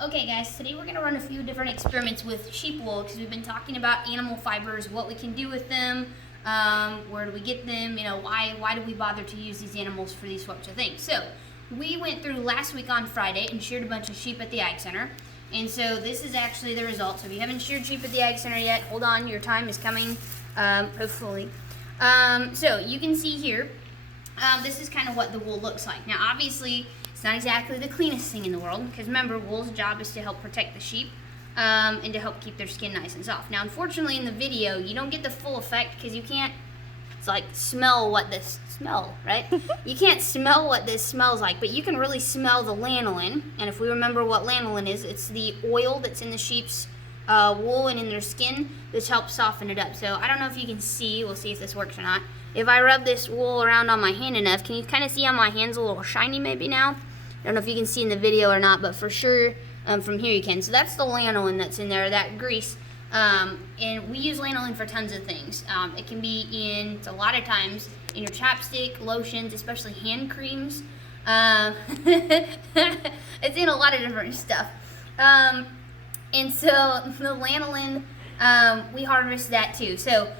Okay guys, today we're going to run a few different experiments with sheep wool because we've been talking about animal fibers, what we can do with them, where do we get them, why do we bother to use these animals for these sorts of things. So we went through last week on Friday and sheared a bunch of sheep at the Ag Center. And so this is actually the result. So if you haven't sheared sheep at the Ag Center yet, hold on, your time is coming, hopefully. So you can see here, this is kind of what the wool looks like. Now obviously, it's not exactly the cleanest thing in the world because remember, wool's job is to help protect the sheep and to help keep their skin nice and soft. Now, unfortunately, in the video, you don't get the full effect because you can't, smell what this smell, right? You can't smell what this smells like, but you can really smell the lanolin. And if we remember what lanolin is, it's the oil that's in the sheep's wool and in their skin that helps soften it up. So I don't know if you can see, we'll see if this works or not. If I rub this wool around on my hand enough, can you kind of see how my hand's a little shiny maybe now? I don't know if you can see in the video or not, but for sure from here you can. So that's the lanolin that's in there, that grease. And we use lanolin for tons of things. It can be in, a lot of times, in your chapstick, lotions, especially hand creams. It's in a lot of different stuff. And so the lanolin, we harvest that too. So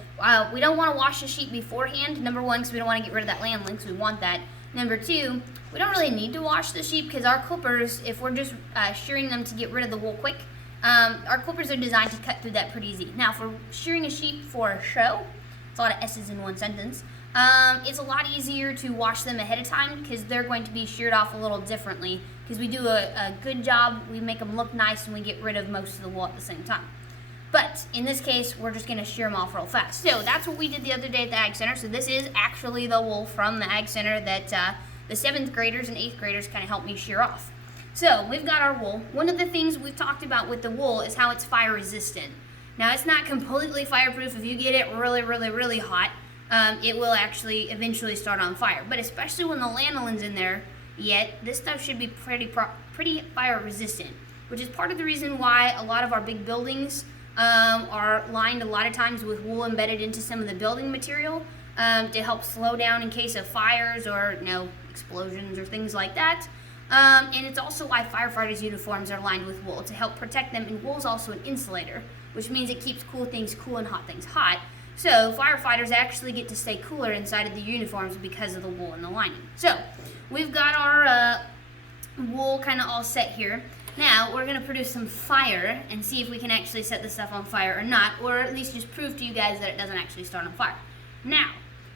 we don't want to wash the sheep beforehand, number one, because we don't want to get rid of that lanolin, because we want that. Number two, we don't really need to wash the sheep because our clippers, if we're just shearing them to get rid of the wool quick, our clippers are designed to cut through that pretty easy. Now, for shearing a sheep for a show, it's a lot of S's in one sentence, it's a lot easier to wash them ahead of time because they're going to be sheared off a little differently because we do a good job, we make them look nice, and we get rid of most of the wool at the same time. But in this case, we're just going to shear them off real fast. So that's what we did the other day at the Ag Center. So this is actually the wool from the Ag Center that the 7th graders and 8th graders kind of helped me shear off. So we've got our wool. One of the things we've talked about with the wool is how it's fire resistant. Now it's not completely fireproof. If you get it really, really, really hot, it will actually eventually start on fire. But especially when the lanolin's in there yet, this stuff should be pretty fire resistant, which is part of the reason why a lot of our big buildings are lined a lot of times with wool embedded into some of the building material to help slow down in case of fires or explosions or things like that. And it's also why firefighters' uniforms are lined with wool to help protect them. And wool's also an insulator, which means it keeps cool things cool and hot things hot. So firefighters actually get to stay cooler inside of the uniforms because of the wool and the lining. So we've got our wool kind of all set here. Now, we're going to produce some fire and see if we can actually set this stuff on fire or not, or at least just prove to you guys that it doesn't actually start on fire. Now,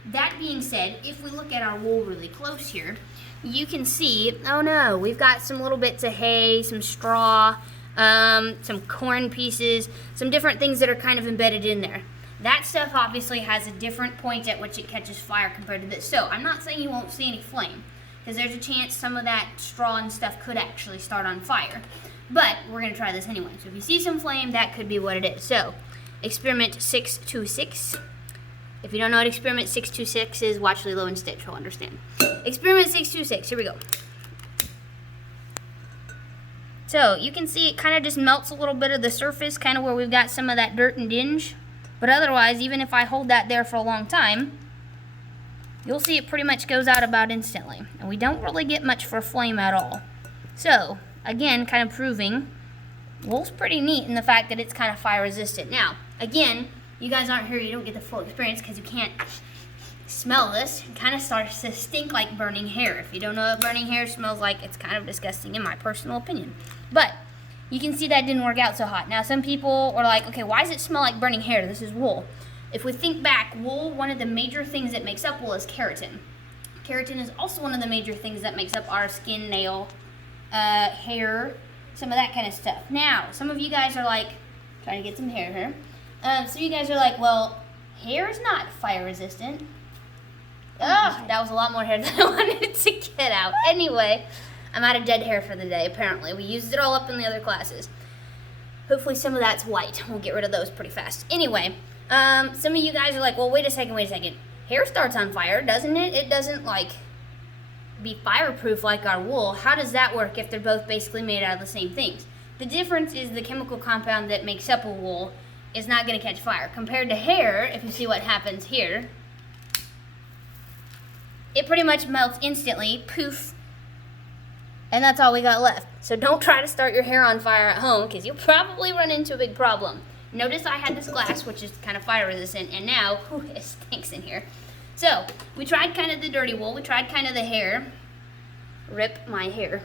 that being said, if we look at our wool really close here, you can see, oh no, we've got some little bits of hay, some straw, some corn pieces, some different things that are kind of embedded in there. That stuff obviously has a different point at which it catches fire compared to this. So, I'm not saying you won't see any flame, because there's a chance some of that straw and stuff could actually start on fire. But we're going to try this anyway. So if you see some flame, that could be what it is. So, experiment 626. If you don't know what experiment 626 is, watch Lilo and Stitch, you'll understand. Experiment 626, here we go. So, you can see it kind of just melts a little bit of the surface, kind of where we've got some of that dirt and dinge. But otherwise, even if I hold that there for a long time, you'll see it pretty much goes out about instantly. And we don't really get much for flame at all. So, again, kind of proving wool's pretty neat in the fact that it's kind of fire resistant. Now, again, you guys aren't here, you don't get the full experience because you can't smell this. It kind of starts to stink like burning hair. If you don't know what burning hair smells like, it's kind of disgusting in my personal opinion. But you can see that didn't work out so hot. Now, some people are like, okay, why does it smell like burning hair? This is wool. If we think back, wool, one of the major things that makes up wool is keratin. Keratin is also one of the major things that makes up our skin, nail, hair, some of that kind of stuff. Now, some of you guys are like, trying to get some hair here. Some of you guys are like, well, hair is not fire resistant. Oh, that was a lot more hair than I wanted to get out. Anyway, I'm out of dead hair for the day, apparently. We used it all up in the other classes. Hopefully some of that's white. We'll get rid of those pretty fast. Anyway, some of you guys are like, well, wait a second. Hair starts on fire, doesn't it? It doesn't, be fireproof like our wool. How does that work if they're both basically made out of the same things? The difference is the chemical compound that makes up a wool is not going to catch fire. Compared to hair, if you see what happens here, it pretty much melts instantly, poof, And that's all we got left. So don't try to start your hair on fire at home, because you'll probably run into a big problem. Notice I had this glass, which is kind of fire resistant, and now, whew, it stinks in here. So, we tried kind of the dirty wool, we tried kind of the hair. Rip my hair.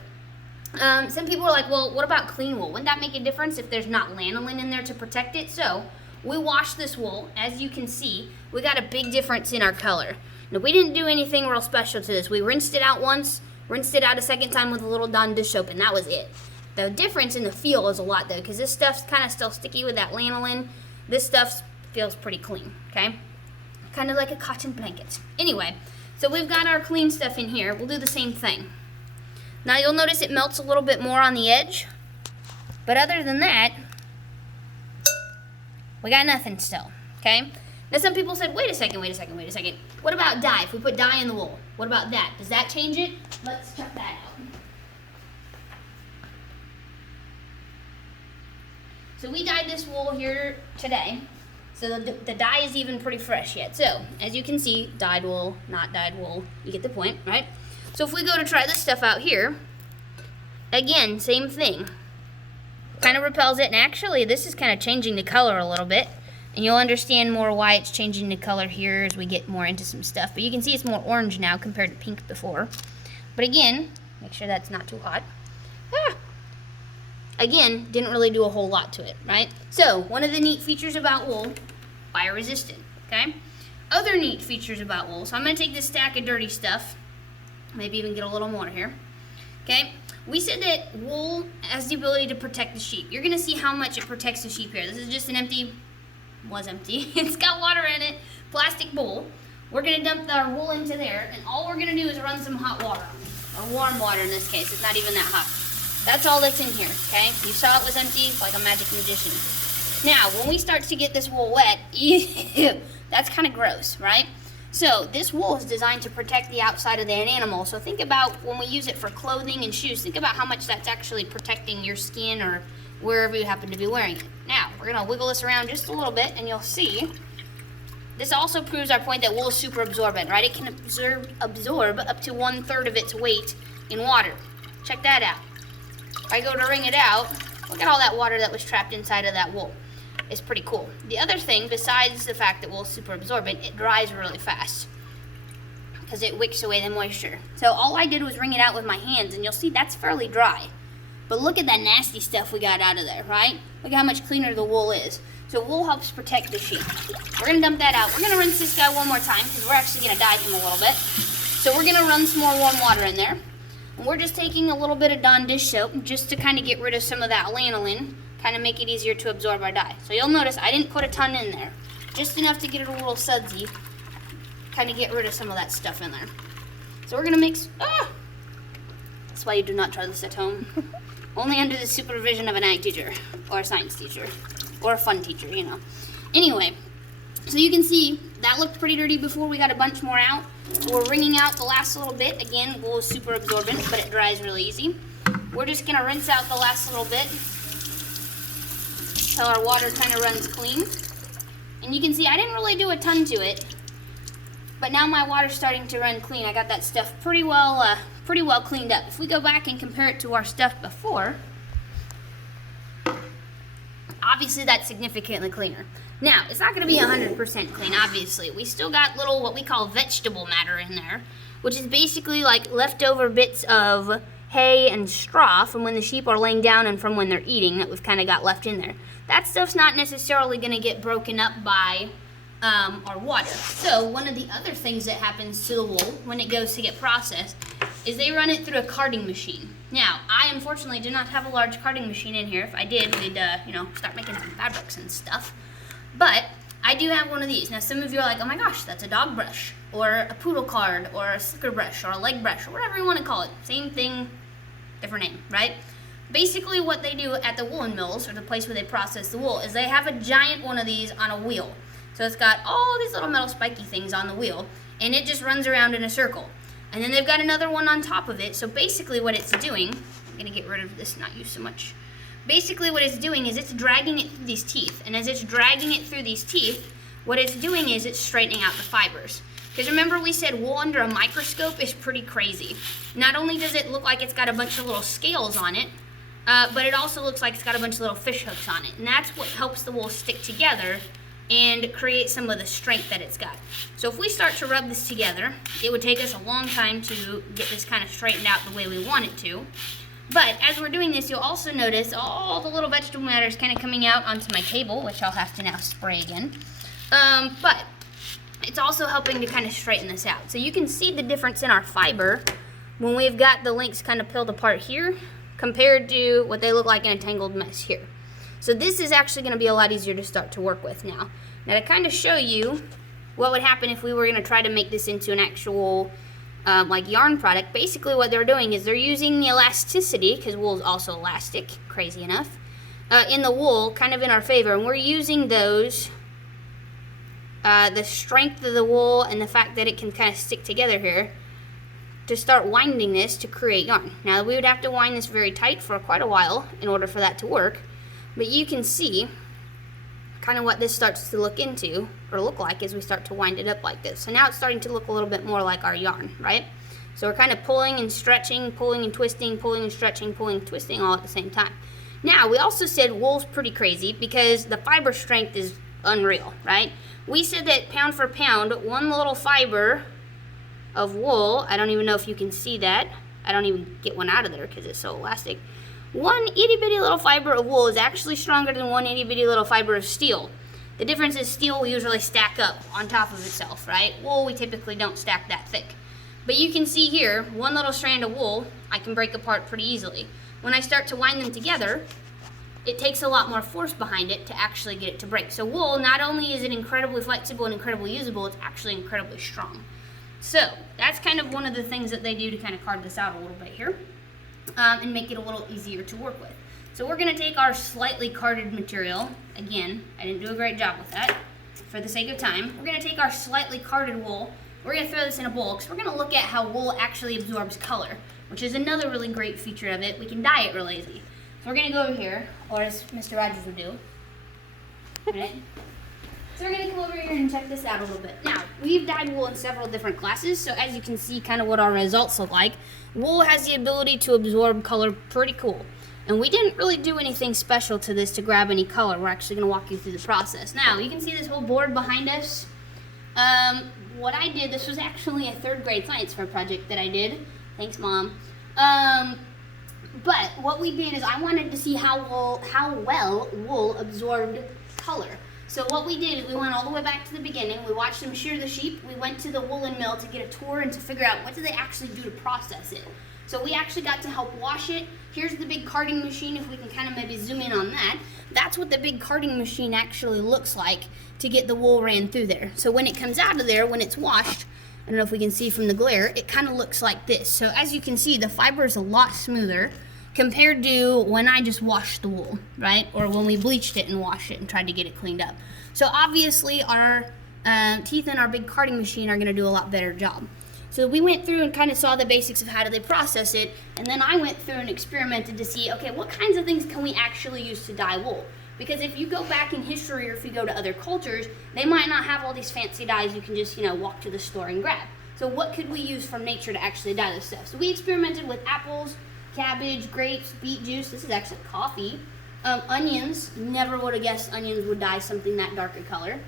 Some people are like, well, what about clean wool? Wouldn't that make a difference if there's not lanolin in there to protect it? So, we washed this wool. As you can see, we got a big difference in our color. Now, we didn't do anything real special to this. We rinsed it out once, rinsed it out a second time with a little Dawn dish soap, and that was it. The difference in the feel is a lot, though, because this stuff's kind of still sticky with that lanolin. This stuff feels pretty clean, okay? Kind of like a cotton blanket. Anyway, so we've got our clean stuff in here. We'll do the same thing. Now you'll notice it melts a little bit more on the edge, but other than that, we got nothing still, okay? Now some people said, wait a second. What about dye? If we put dye in the wool, what about that? Does that change it? Let's check that out. So we dyed this wool here today. So the dye is even pretty fresh yet. So as you can see, dyed wool, not dyed wool, you get the point, right? So if we go to try this stuff out here, again, same thing. Kind of repels it, and actually this is kind of changing the color a little bit, and you'll understand more why it's changing the color here as we get more into some stuff. But you can see it's more orange now compared to pink before. But again, make sure that's not too hot. Again, didn't really do a whole lot to it, right? So, one of the neat features about wool, fire resistant, okay? Other neat features about wool, so I'm gonna take this stack of dirty stuff, maybe even get a little more here, okay? We said that wool has the ability to protect the sheep. You're gonna see how much it protects the sheep here. This is just an empty, it's got water in it, plastic bowl. We're gonna dump our wool into there, and all we're gonna do is run some hot water on it, or warm water in this case. It's not even that hot. That's all that's in here, okay? You saw it was empty, like a magic magician. Now, when we start to get this wool wet, ew, that's kind of gross, right? So, this wool is designed to protect the outside of the animal. So think about when we use it for clothing and shoes, think about how much that's actually protecting your skin or wherever you happen to be wearing it. Now, we're gonna wiggle this around just a little bit, and you'll see, this also proves our point that wool is super absorbent, right? It can absorb up to 1/3 of its weight in water. Check that out. If I go to wring it out, look at all that water that was trapped inside of that wool. It's pretty cool. The other thing, besides the fact that wool is super absorbent, it dries really fast because it wicks away the moisture. So all I did was wring it out with my hands, and you'll see that's fairly dry. But look at that nasty stuff we got out of there, right? Look at how much cleaner the wool is. So wool helps protect the sheep. We're gonna dump that out. We're gonna rinse this guy one more time because we're actually gonna dye him a little bit. So we're gonna run some more warm water in there. And we're just taking a little bit of Dawn dish soap just to kind of get rid of some of that lanolin, kind of make it easier to absorb our dye. So you'll notice I didn't put a ton in there, just enough to get it a little sudsy, kind of get rid of some of that stuff in there. So we're gonna mix, that's why you do not try this at home. Only under the supervision of an ag teacher, or a science teacher, or a fun teacher, you know. Anyway, so you can see that looked pretty dirty before. We got a bunch more out. So we're wringing out the last little bit. Again, wool is super absorbent, but it dries really easy. We're just gonna rinse out the last little bit so our water kind of runs clean. And you can see I didn't really do a ton to it, but now my water's starting to run clean. I got that stuff pretty well cleaned up. If we go back and compare it to our stuff before, obviously that's significantly cleaner. Now, it's not going to be 100% clean, obviously. We still got little, what we call vegetable matter in there, which is basically like leftover bits of hay and straw from when the sheep are laying down and from when they're eating that we've kind of got left in there. That stuff's not necessarily going to get broken up by our water. So, one of the other things that happens to the wool when it goes to get processed is they run it through a carding machine. Now, I unfortunately do not have a large carding machine in here. If I did, we'd start making some fabrics and stuff. But I do have one of these. Now, some of you are like, oh my gosh, that's a dog brush, or a poodle card, or a slicker brush, or a leg brush, or whatever you want to call it. Same thing, different name, right? Basically, what they do at the woolen mills, or the place where they process the wool, is they have a giant one of these on a wheel. So it's got all these little metal spiky things on the wheel, and it just runs around in a circle. And then they've got another one on top of it. So basically what it's doing, I'm going to get rid of this, not use so much. Basically what it's doing is it's dragging it through these teeth. And as it's dragging it through these teeth, what it's doing is it's straightening out the fibers. Because remember we said wool under a microscope is pretty crazy. Not only does it look like it's got a bunch of little scales on it, but it also looks like it's got a bunch of little fish hooks on it. And that's what helps the wool stick together and create some of the strength that it's got. So if we start to rub this together, it would take us a long time to get this kind of straightened out the way we want it to. But as we're doing this, you'll also notice all the little vegetable matter is kind of coming out onto my table, which I'll have to now spray again. But it's also helping to kind of straighten this out. So you can see the difference in our fiber when we've got the links kind of peeled apart here compared to what they look like in a tangled mess here. So this is actually going to be a lot easier to start to work with now. Now to kind of show you what would happen if we were going to try to make this into an actual like yarn product, basically what they're doing is they're using the elasticity, because wool is also elastic, crazy enough, in the wool kind of in our favor. And we're using those, the strength of the wool and the fact that it can kind of stick together here to start winding this to create yarn. Now we would have to wind this very tight for quite a while in order for that to work. But you can see kind of what this starts to look like as we start to wind it up like this. So now it's starting to look a little bit more like our yarn, right? So we're kind of pulling and stretching, pulling and twisting, pulling and stretching, pulling and twisting all at the same time. Now, we also said wool's pretty crazy because the fiber strength is unreal, right? We said that pound for pound, one little fiber of wool, I don't even know if you can see that. I don't even get one out of there because it's so elastic. One itty bitty little fiber of wool is actually stronger than one itty bitty little fiber of steel. The difference is steel will usually stack up on top of itself, right? Wool, we typically don't stack that thick. But you can see here, one little strand of wool, I can break apart pretty easily. When I start to wind them together, it takes a lot more force behind it to actually get it to break. So wool, not only is it incredibly flexible and incredibly usable, it's actually incredibly strong. So that's kind of one of the things that they do to kind of carve this out a little bit here. And make it a little easier to work with. So we're going to take our slightly carded material. Again, I didn't do a great job with that for the sake of time. We're going to take our slightly carded wool. We're going to throw this in a bowl because we're going to look at how wool actually absorbs color, which is another really great feature of it. We can dye it real easy. So we're going to go over here, or as Mr. Rogers would do. Right? So we're going to come over here and check this out a little bit. Now, we've dyed wool in several different classes, so as you can see kind of what our results look like. Wool has the ability to absorb color pretty cool. And we didn't really do anything special to this to grab any color. We're actually going to walk you through the process. Now, you can see this whole board behind us. What I did, this was actually a 3rd grade science fair project that I did. Thanks, Mom. But what we did is I wanted to see how well wool absorbed color. So what we did is we went all the way back to the beginning. We watched them shear the sheep. We went to the woolen mill to get a tour and to figure out what do they actually do to process it. So we actually got to help wash it. Here's the big carding machine, if we can kind of maybe zoom in on that. That's what the big carding machine actually looks like to get the wool ran through there. So when it comes out of there, when it's washed, I don't know if we can see from the glare, it kind of looks like this. So as you can see, the fiber is a lot smoother compared to when I just washed the wool, right? Or when we bleached it and washed it and tried to get it cleaned up. So obviously our teeth in our big carding machine are gonna do a lot better job. So we went through and kind of saw the basics of how do they process it, and then I went through and experimented to see, okay, what kinds of things can we actually use to dye wool? Because if you go back in history or if you go to other cultures, they might not have all these fancy dyes you can just, walk to the store and grab. So what could we use from nature to actually dye this stuff? So we experimented with apples, cabbage, grapes, beet juice. This is actually coffee. Onions. Never would have guessed onions would dye something that dark a color.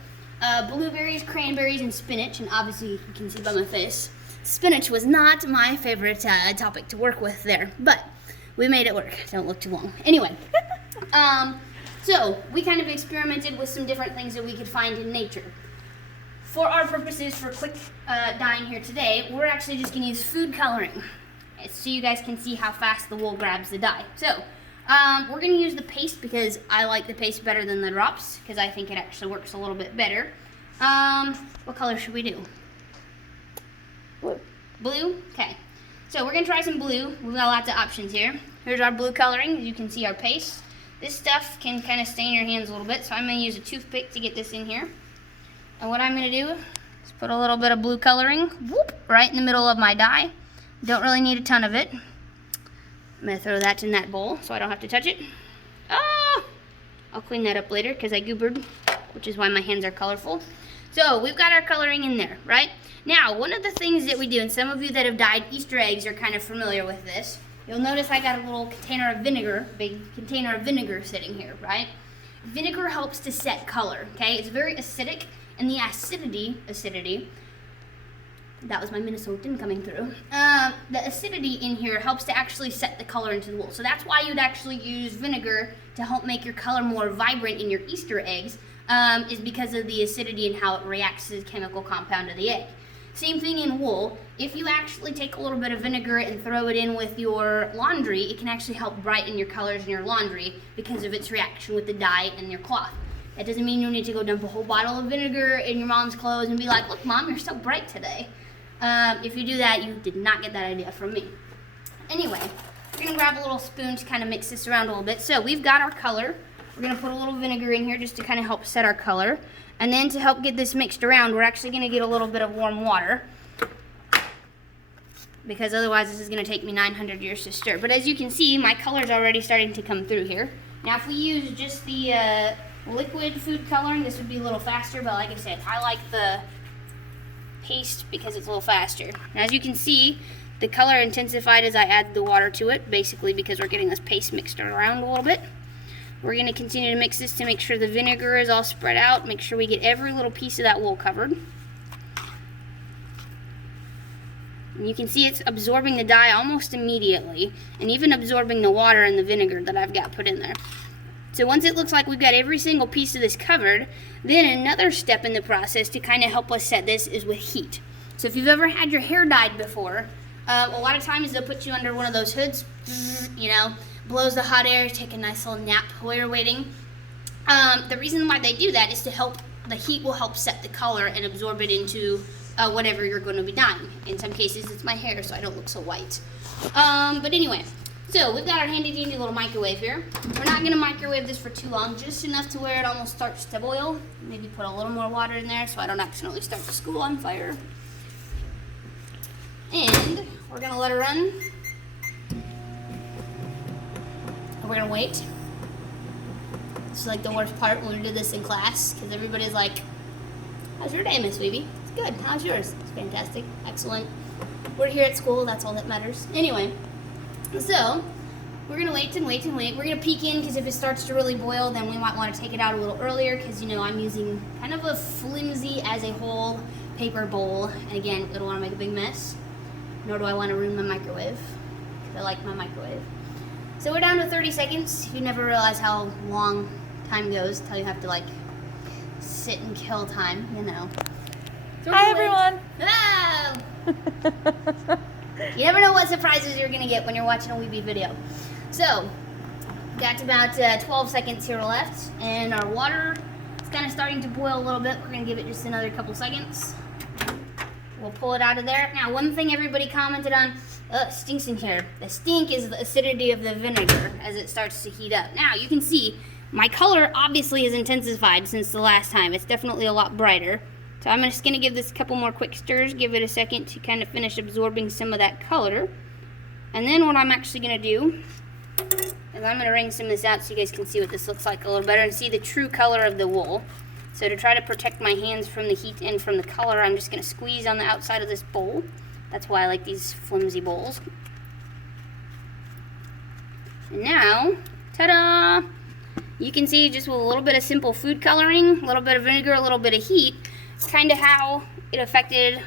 Blueberries, cranberries, and spinach. And obviously, you can see by my face, spinach was not my favorite topic to work with there. But we made it work. Don't look too long. Anyway. So we kind of experimented with some different things that we could find in nature. For our purposes, for quick dyeing here today, we're actually just going to use food coloring, so you guys can see how fast the wool grabs the dye. So we're going to use the paste because I like the paste better than the drops because I think it actually works a little bit better. What color should we do? Blue. Blue? Okay. So we're going to try some blue. We've got lots of options here. Here's our blue coloring. You can see our paste. This stuff can kind of stain your hands a little bit, so I'm going to use a toothpick to get this in here. And what I'm going to do is put a little bit of blue coloring right in the middle of my dye. Don't really need a ton of it. I'm going to throw that in that bowl so I don't have to touch it. Oh! I'll clean that up later because I goobered, which is why my hands are colorful. So we've got our coloring in there, right? Now, one of the things that we do, and some of you that have dyed Easter eggs are kind of familiar with this, you'll notice I got a little container of vinegar, big container of vinegar sitting here, right? Vinegar helps to set color, okay? It's very acidic, and the acidity, that was my Minnesotan coming through. The acidity in here helps to actually set the color into the wool. So that's why you'd actually use vinegar to help make your color more vibrant in your Easter eggs, is because of the acidity and how it reacts to the chemical compound of the egg. Same thing in wool. If you actually take a little bit of vinegar and throw it in with your laundry, it can actually help brighten your colors in your laundry because of its reaction with the dye in your cloth. That doesn't mean you need to go dump a whole bottle of vinegar in your mom's clothes and be like, look, Mom, you're so bright today. If you do that, you did not get that idea from me. Anyway, we're gonna grab a little spoon to kind of mix this around a little bit. So we've got our color. We're gonna put a little vinegar in here just to kind of help set our color. And then to help get this mixed around, we're actually gonna get a little bit of warm water, because otherwise this is gonna take me 900 years to stir. But as you can see, my color's already starting to come through here. Now if we use just the liquid food coloring, this would be a little faster, but like I said, I like the paste because it's a little faster. And as you can see, the color intensified as I add the water to it, basically because we're getting this paste mixed around a little bit. We're going to continue to mix this to make sure the vinegar is all spread out, make sure we get every little piece of that wool covered. And you can see it's absorbing the dye almost immediately, and even absorbing the water and the vinegar that I've got put in there. So once it looks like we've got every single piece of this covered, then another step in the process to kind of help us set this is with heat. So if you've ever had your hair dyed before, a lot of times they'll put you under one of those hoods, you know, blows the hot air, take a nice little nap while you're waiting. The reason why they do that is to help, the heat will help set the color and absorb it into whatever you're going to be dyeing. In some cases it's my hair, so I don't look so white. But anyway. So we've got our handy dandy little microwave here. We're not going to microwave this for too long, just enough to where it almost starts to boil. Maybe put a little more water in there so I don't accidentally start the school on fire. And we're going to let it run. And we're going to wait. This is like the worst part when we did this in class, because everybody's like, how's your day, Miss Weeby? It's good. How's yours? It's fantastic. Excellent. We're here at school. That's all that matters. Anyway. So, we're going to wait and wait and wait. We're going to peek in, because if it starts to really boil, then we might want to take it out a little earlier, because, you know, I'm using kind of a flimsy as a whole paper bowl. And again, I don't want to make a big mess, nor do I want to ruin my microwave, because I like my microwave. So we're down to 30 seconds. You never realize how long time goes until you have to, like, sit and kill time, you know. So hi, everyone. Oh! You never know what surprises you're going to get when you're watching a Weeby video. So, got about 12 seconds here left, and our water is kind of starting to boil a little bit. We're going to give it just another couple seconds. We'll pull it out of there. Now, one thing everybody commented on, stinks in here. The stink is the acidity of the vinegar as it starts to heat up. Now, you can see my color obviously has intensified since the last time. It's definitely a lot brighter. So I'm just going to give this a couple more quick stirs, give it a second to kind of finish absorbing some of that color. And then what I'm actually going to do is I'm going to wring some of this out so you guys can see what this looks like a little better and see the true color of the wool. So to try to protect my hands from the heat and from the color, I'm just going to squeeze on the outside of this bowl. That's why I like these flimsy bowls. And now, ta-da! You can see just with a little bit of simple food coloring, a little bit of vinegar, a little bit of heat, it's kind of how it affected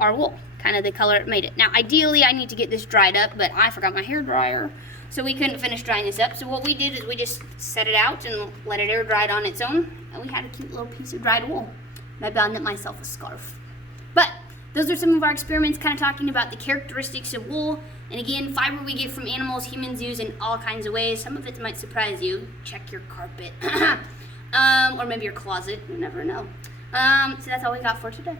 our wool, kind of the color it made it. Now, ideally, I need to get this dried up, but I forgot my hair dryer, so we couldn't finish drying this up. So what we did is we just set it out and let it air dry on its own, and we had a cute little piece of dried wool. And I bound myself a scarf. But those are some of our experiments kind of talking about the characteristics of wool. And again, fiber we get from animals, humans use in all kinds of ways. Some of it might surprise you. Check your carpet. Or maybe your closet. You never know. So that's all we got for today.